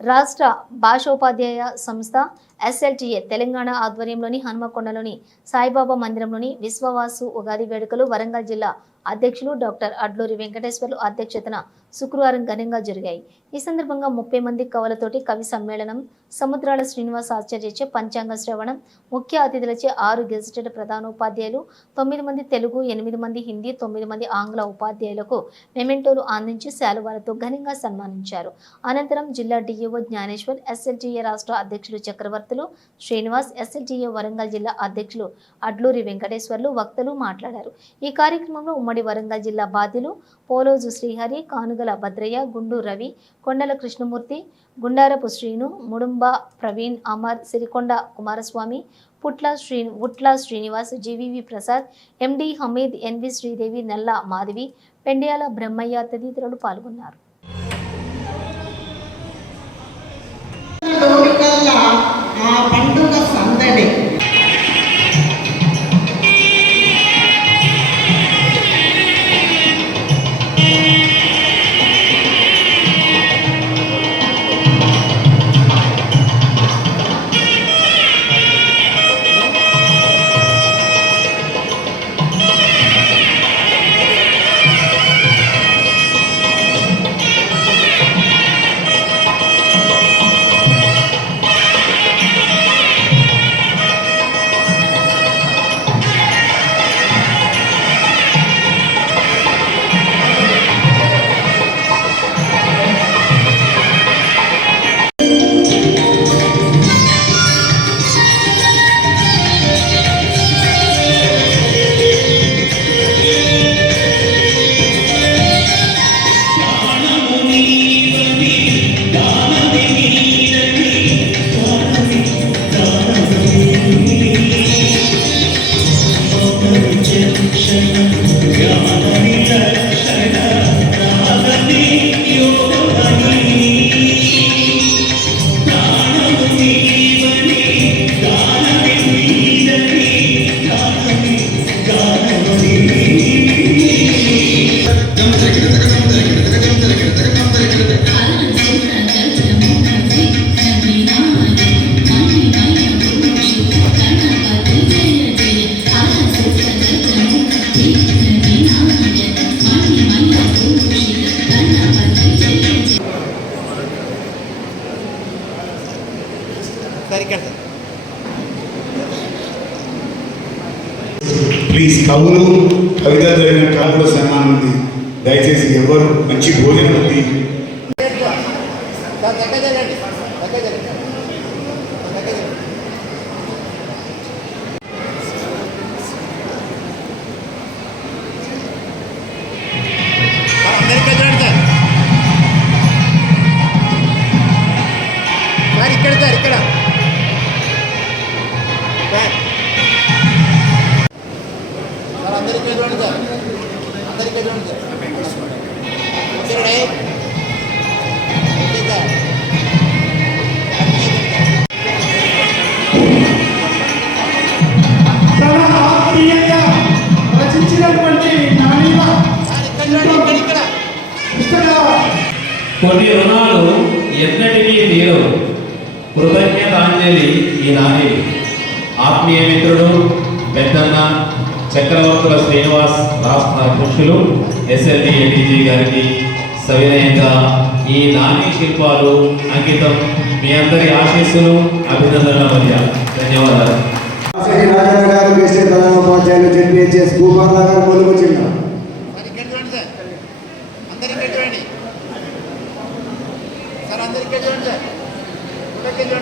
రాష్ట్ర భాషోపాధ్యాయ సంస్థ ఎస్ఎల్టీఏ తెలంగాణ ఆధ్వర్యంలోని హనుమకొండలోని సాయిబాబా మందిరంలోని విశ్వవాసు ఉగాది వేడుకలు వరంగల్ జిల్లా అధ్యక్షులు డాక్టర్ అడ్లూరి వెంకటేశ్వర్లు అధ్యక్షతన శుక్రవారం ఘనంగా జరిగాయి. ఈ సందర్భంగా ముప్పై మంది కవులతోటి కవి సమ్మేళనం సముద్రాల శ్రీనివాస్ ఆచార్యచే పంచాంగ శ్రవణం ముఖ్య అతిథులచే ఆరు గెజిటెడ్ ప్రధానోపాధ్యాయులు తొమ్మిది మంది తెలుగు ఎనిమిది మంది హిందీ తొమ్మిది మంది ఆంగ్ల ఉపాధ్యాయులకు మెమెంటోలు అందించి శాలువాలతో ఘనంగా సన్మానించారు. అనంతరం జిల్లా డిఈఓ జ్ఞానేశ్వర్ ఎస్ఎల్టీఏ రాష్ట్ర అధ్యక్షులు చక్రవర్తులు శ్రీనివాస్ ఎస్ఎల్టీఏ వరంగల్ జిల్లా అధ్యక్షులు అడ్లూరి వెంకటేశ్వర్లు వక్తలు మాట్లాడారు. ఈ కార్యక్రమంలో ఉమ్మడి వరంగల్ జిల్లా బాధ్యులు Poloju Srihari Kanugala Bhadraiah Gundu Ravi Kondala Krishnamurthy Gundarapu Srinu Mudumba Praveen Amar Sirikonda Kumaraswamy Putla Sri Utla Srinivas GVV Prasad MD Hameed NV Sridevi Nalla Madhavi Pendiyala Brahmaiah తదితరులు పాల్గొన్నారు. భోజనం కొన్ని రుణాలు ఎన్నటికీ తీరవు. కృతజ్ఞతాంజలి ఈ నాని ఆత్మీయ మిత్రుడు పెద్దన్న చక్రవర్తుల శ్రీనివాస్ రాష్ట్ర అధ్యక్షులు ఎస్ఎల్డి ఎడిజీ గారికి సవినయంగా ఈ నాని శిల్పాలు అంకితం. మీ అందరి ఆశీస్సులు అభినందనల మధ్య ధన్యవాదాలు. శ్రీ రాజన్న గారు కృష్ణ ప్రధానోపాధ్యాయులు నగర్ ములుగు జిల్లా సార్ ఇక్కడ చూడండి సార్ అందరు ఇక్కడ చూడండి సార్ అందరు ఇక్కడ చూడండి సార్ ఇక్కడ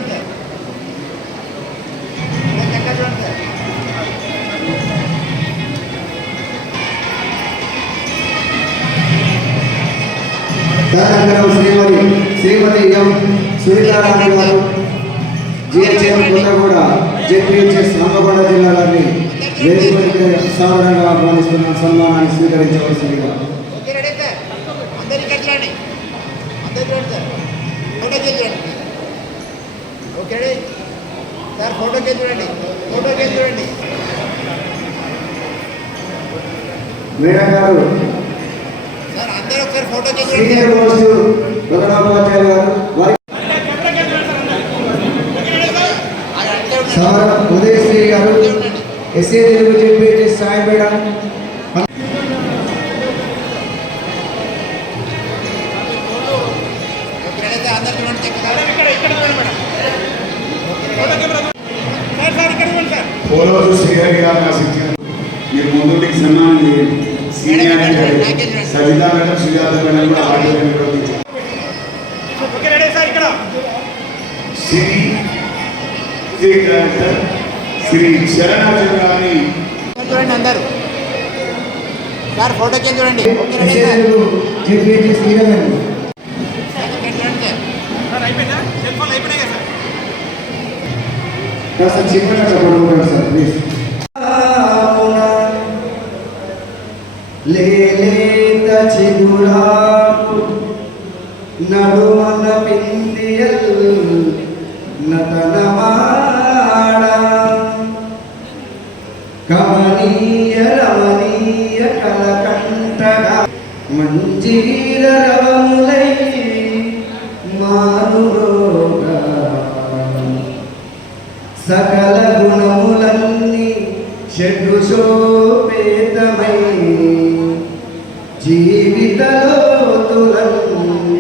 శ్రీమతి శ్రీమతి ఎం సునీతారాణి గారు జిహెచ్ఎం కొత్తగూడ జెడ్పీహెచ్ఎస్ హన్మకొండ జిల్లా గారిని వేదికపైకి సాధారణంగా ఆహ్వానిస్తున్న సన్మానాన్ని స్వీకరించవలసిందిగా సార్ ఫోటోకి చూడండి. ఫోటోకి చూడండి. వీణ గారు. సార్ అందరూ ఒకసారి ఫోటోకే చూడండి. ఉదయశ్రీ గారు. ఎస్ఏ తెలుగు పోలవరం శ్రీహరి గారు ఆశించారు మీరు ముందుకి సన్మానం చేయండి senior Sajitha madam Sujatha madam కూడా ఆటలు నిర్వహించారు ఓకే రెడీ సార్ ఇక్కడ శ్రీ శ్రీ చూడండి అందరు సార్ ఫోటోకి వెళ్ళి చూడండి అయిపోయిందా? సెల్ ఫోన్ అయిపోయినాయి కాస్త చిన్నగా పడుకుంటారు సార్ ప్లీజ్ లేలేత చిగురాకు నడుమన నతనమాడ కమనీయ రమణీయ షడ్డు శోపేతమై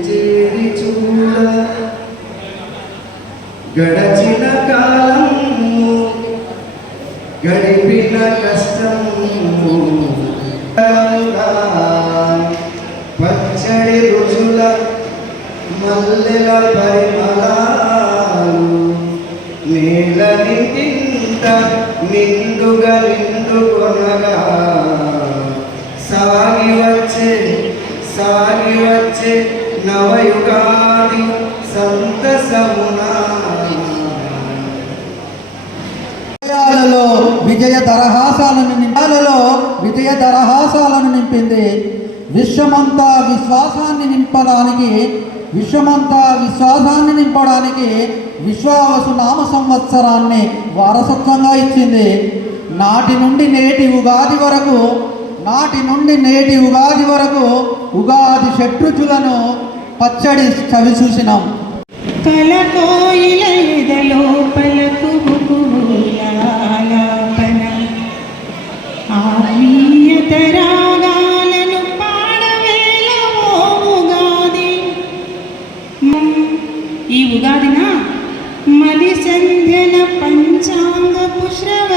చేరి చూడ. గడ సాగి వచ్చే సాగి వచ్చే నవయుగాది సంతసమునా విజయాలలో విజయ దరహాసాలను నింపాలలో విజయ దరహాసాలను నింపింది విశ్వమంతా విశ్వాసాన్ని నింపడానికి విశ్వమంతా విశ్వాసాన్ని నింపడానికి విశ్వావసు నామ సంవత్సరాన్ని వారసత్వంగా ఇచ్చింది. నాటి నుండి నేటి ఉగాది వరకు నాటి నుండి నేటి ఉగాది వరకు ఉగాది షట్రుచులను పచ్చడి చవి చూసినాం. ఈ ఉగాదిన కుబుకులాలాపన సంధ్యన రాగాలను పాడవేల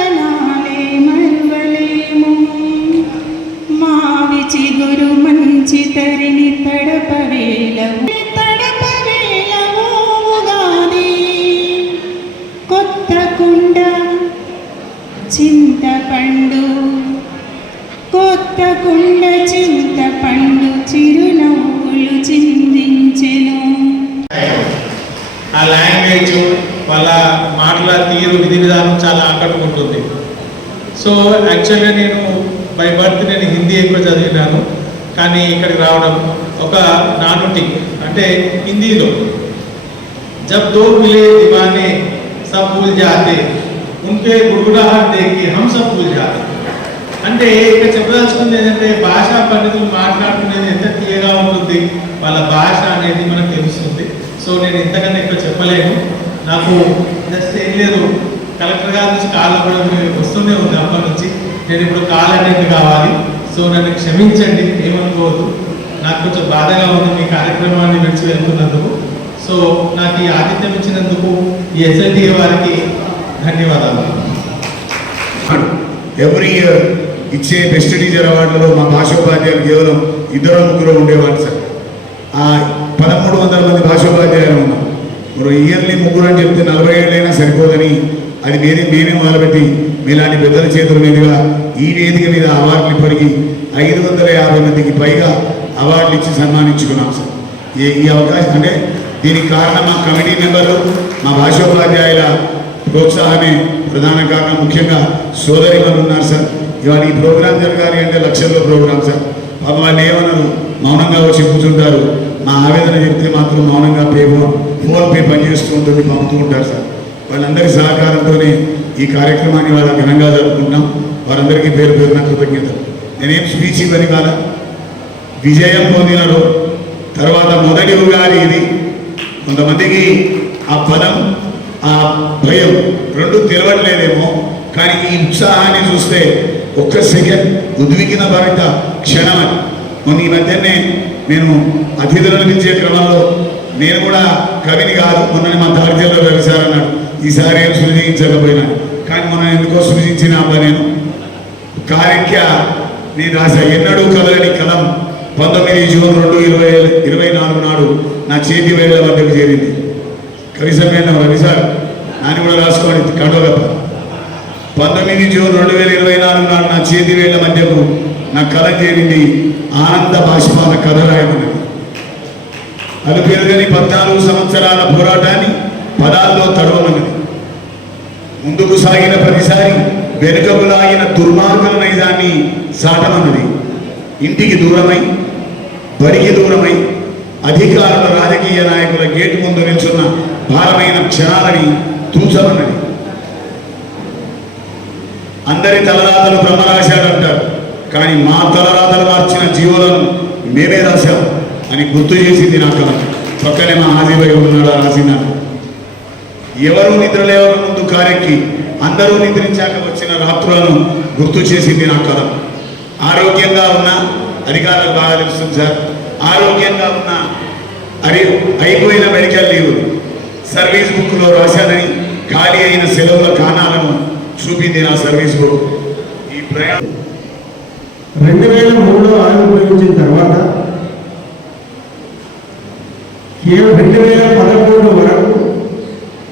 నీరు మంచి తరిని తడపవేలవు తడపవేల ఉగాది కొత్త కుండ చింతపండు. కొత్త కుండ చింతపండు చిరునవ్వులు చిందించెను. ఆ లాంగ్వేజ్ వాళ్ళ మాటల తీరు విధి విధానం చాలా ఆకట్టుకుంటుంది. సో యాక్చువల్గా నేను బై బర్త్ నేను హిందీ ఎక్కువ చదివినాను. కానీ ఇక్కడికి రావడం ఒక నానుటి అంటే హిందీలో జబ్ దో మిలే దివానే సబ్ భూల్ జాతే ఉంటే గుడుగుడాహట్ దేకి హం సబ్ భూల్ జాతే. అంటే ఇక్కడ చెప్పదలుచుకుంది ఏంటంటే భాషా పండితులు మాట్లాడుకునేది ఎంత తీయగా ఉంటుంది వాళ్ళ భాష అనేది మనకు తెలుస్తుంది. సో నేను ఇంతకన్నా ఎక్కువ చెప్పలేను. నాకు జస్ట్ ఏం లేదు. కలెక్టర్ గారి నుంచి కాల్ కూడా వస్తూనే ఉంది అప్పటి నుంచి. నేను ఇప్పుడు కాల్ అనేది కావాలి. సో నన్ను క్షమించండి ఏమనుకోవద్దు. నాకు కొంచెం బాధగా ఉంది మీ కార్యక్రమాన్ని విడిచి వెళ్తున్నందుకు. సో నాకు ఈ ఆతిథ్యం ఇచ్చినందుకు ఈ ఎస్ఎల్టీ వారికి ధన్యవాదాలు. ఎవ్రీ ఇయర్ ఇచ్చే బెస్ట్ టీచర్ అవార్డులో మా భాషోపాధ్యాయులు కేవలం ఇద్దరు ముగ్గురు ఉండేవాడు సార్. ఆ పదమూడు వందల మంది భాషోపాధ్యాయులు ఉన్నాం. మరి ఇయర్లీ ముగ్గురు అని చెప్తే నలభై ఏళ్ళైనా సరిపోదని అది మేమే మేమే మొదలుపెట్టి మీలాంటి పెద్దల చేతుల మీదుగా ఈ వేదిక మీద అవార్డులు ఇప్పటికీ ఐదు వందల యాభై మందికి పైగా అవార్డులు ఇచ్చి సన్మానించుకున్నాం సార్. ఈ ఈ అవకాశం అంటే దీనికి కారణం మా కమిటీ మెంబర్లు మా భాషోపాధ్యాయుల ప్రోత్సాహమే ప్రధాన కారణం. ముఖ్యంగా సోదరి ఉన్నారు సార్. ఇవాళ ఈ ప్రోగ్రాం జరగాలి అంటే లక్షల్లో ప్రోగ్రాం సార్. పాపం వాళ్ళు ఏమన్నారు మౌనంగా వచ్చి కూర్చుంటారు. మా ఆవేదన చెప్తే మాత్రం మౌనంగా పే ఫోన్ పే పనిచేస్తూ ఉంటుంది పంపుతూ ఉంటారు సార్. వాళ్ళందరి సహకారంతోనే ఈ కార్యక్రమాన్ని వాళ్ళ ఘనంగా జరుపుకుంటున్నాం. వారందరికీ పేరు పేరున కృతజ్ఞతలు. నేనేం స్పీచ్ ఇవ్వని కాదా. విజయం పొందిన రోజు తర్వాత మొదటి ఉగాది ఇది. కొంతమందికి ఆ పదం ఆ భయం రెండు తెలవట్లేదేమో కానీ ఈ ఉత్సాహాన్ని చూస్తే ఒక్క సెకండ్ ఉద్విగ్న భవిత క్షణం మొన్న ఈ మధ్యనే నేను అతిథులను పిలిచే క్రమంలో నేను కూడా కవిని కాదు మొన్న మా తార్జల్లో రవిసార్ అన్నాడు. ఈసారి ఏం సృజించకపోయినా కానీ మొన్న ఎందుకో సృజించిన అబ్బా నేను కారిక్య నేను రాసా ఎన్నడూ కదలని కలం. పంతొమ్మిది జూన్ రెండు ఇరవై ఇరవై నాలుగు నాడు నా చేతి వేళ్ళ వద్దకు చేరింది. కవి సమ్మేళనం రవి సార్ నాని కూడా రాసుకోండి కండోగప్ప పంతొమ్మిది జూన్ రెండు వేల ఇరవై నాలుగు నాడు నా చేతి వేళ్ళ మధ్యకు నా కళ చేరింది ఆనంద బాష్పాల కథ రాయమన్నది. అది పెరుగని పద్నాలుగు సంవత్సరాల పోరాటాన్ని పదాల్లో తడవమన్నది. ముందుకు సాగిన ప్రతిసారి వెనుకకు లాగిన దుర్మార్గుల నైజాన్ని సాటమన్నది. ఇంటికి దూరమై బడికి దూరమై అధికారుల రాజకీయ నాయకుల గేటు ముందు నిల్చున్న భారమైన క్షణాలని తూచమన్నది. అందరి తలరాతలు బ్రహ్మ రాశాడంటారు కానీ మా తలరాతలు మార్చిన జీవులను మేమే రాశాం అని గుర్తు చేసింది నాకు పక్కనే మా హాజీభై ఉన్నాడు ఆ రాసినాడు ఎవరు నిద్రలేవరు ముందు కారెక్కి అందరూ నిద్రించాక గడిచిన రాత్రులను గుర్తు చేసింది నా కళ ఆరోగ్యంగా ఉన్న అధికారులు బాగా తెలుస్తుంది సార్. ఆరోగ్యంగా ఉన్న అరి అయిపోయిన మెడికల్ లీవులు. సర్వీస్ బుక్లో రాశానని ఖాళీ అయిన సెలవుల కారణాలను చూపింది నా సర్వీస్ బుక్. ఈ ప్రయాణం రెండు వేల మూడులో ఆవిర్భవించిన తర్వాత కేవలం రెండు వేల పదకొండు వరకు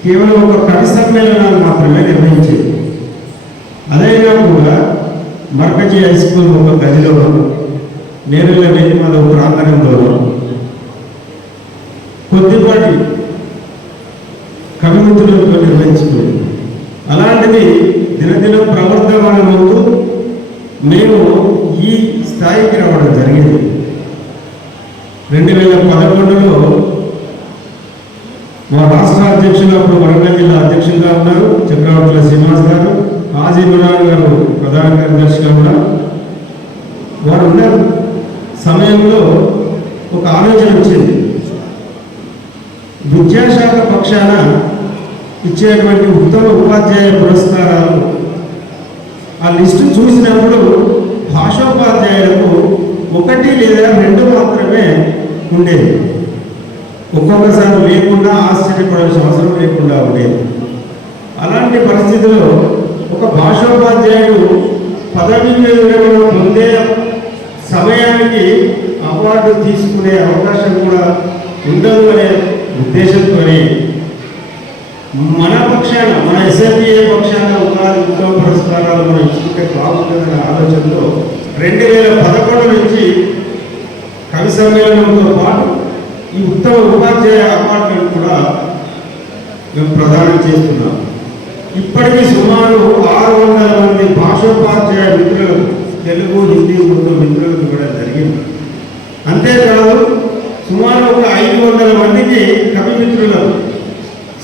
కేవలం ఒక కవి సమ్మేళనాలు మాత్రమే నిర్వహించింది. అదేవిధంగా కూడా మర్కజీ హై స్కూల్ ఒక గదిలోను నేరుగా వెళ్ళి మన ప్రాంగణంలోను కొద్దిపాటి కవిమిత్రులతో నిర్వహించుకుంది అలాంటిది దినదినం ప్రవర్తమానమవుతూ మేము ఈ స్థాయికి రావడం జరిగింది. రెండు వేల పదకొండులో మా రాష్ట్ర అధ్యక్షులు అప్పుడు వరంగల్ జిల్లా అధ్యక్షులుగా ఉన్నారు చక్రవర్తుల శ్రీనివాస్ గారు. ఆజీ గారు ప్రధాన కార్యదర్శిగా కూడా వారు ఉన్న సమయంలో ఒక ఆలోచన వచ్చింది. విద్యాశాఖ పక్షాన ఇచ్చేటువంటి ఉత్తమ ఉపాధ్యాయ పురస్కారాలు ఆ లిస్టు చూసినప్పుడు భాషోపాధ్యాయులకు ఒకటి లేదా రెండు మాత్రమే ఉండేది. ఒక్కొక్కసారి లేకుండా ఆశ్చర్యపడాల్సిన అవసరం లేకుండా ఉండేది. అలాంటి పరిస్థితిలో ఒక భాషోపాధ్యాయుడు పదవి విరమణ సమయానికి అవార్డు తీసుకునే అవకాశం కూడా ఉండదు అనే ఉద్దేశంతోనే మన పక్షాన మన ఎస్ఎల్పిఏ పక్షాన ఉగాది ఉత్తమ పురస్కారాలు మనం ఇచ్చుకుంటే బాగుంటుందనే ఆలోచనలో రెండు వేల పదకొండు నుంచి కవి సమ్మేళనంతో పాటు ఈ ఉత్తమ ఉపాధ్యాయ అవార్డులను కూడా మేము ప్రదానం చేస్తున్నాం ఇప్పటికీ సుమారు ఆరు వందల మంది భాషోపాధ్యాయ మిత్రులు తెలుగు హిందీ ఉర్దూ మిత్రులకు కూడా జరిగింది. అంతేకాదు సుమారు ఒక ఐదు వందల మందికి కవి మిత్రులు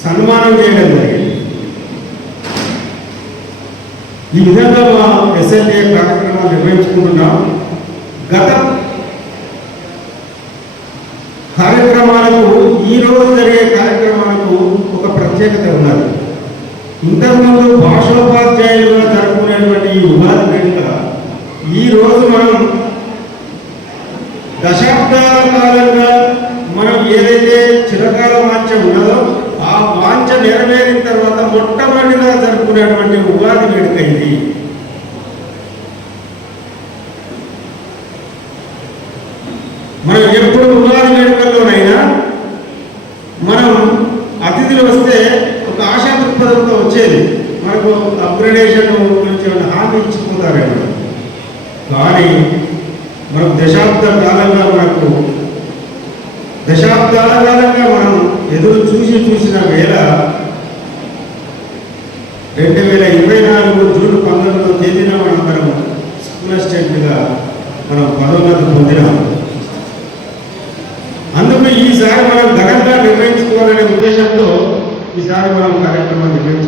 సన్మానం చేయడం జరిగింది. ఈ విధంగా మా ఎస్ఎల్ఏ కార్యక్రమాలు నిర్వహించుకుంటున్నాం. గత కార్యక్రమాలకు ఈ రోజు జరిగే కార్యక్రమాలకు ఒక ప్రత్యేకత ఉన్నది. ఇంతకుముందు భాషోపాధ్యాయులుగా జరుపుకునేటువంటి ఈ ఉగాది వేడుక ఈ రోజు మనం దశాబ్దాల కాలంగా మనం ఏదైతే చిరకాల వాంఛ ఉన్నదో ఆ వాంఛ నెరవేరిన తర్వాత మొట్టమొదటిగా జరుపుకునేటువంటి ఉగాది వేడుక ఇది. మనం ఎప్పుడు ఉగాది వేడుకల్లోనైనా మనం వరకు అప్గ్రేడేషన్ గురించి హామీ ఇచ్చిపోతారేమో కానీ మనం దశాబ్ద కాలంగా మనకు దశాబ్దాల కాలంగా మనం ఎదురు చూసి చూసిన వేళ రెండు వేల ఇరవై నాలుగు జూన్ పంతొమ్మిదవ తేదీన మనం మనం స్కూల్ అసిస్టెంట్గా మనం పదోన్నతి పొందినాం. అందుకు ఈసారి మనం ఘనంగా నిర్వహించుకోవాలనే ఉద్దేశంతో ఈసారి మనం కార్యక్రమం నిర్వహించుకుంటున్నాం.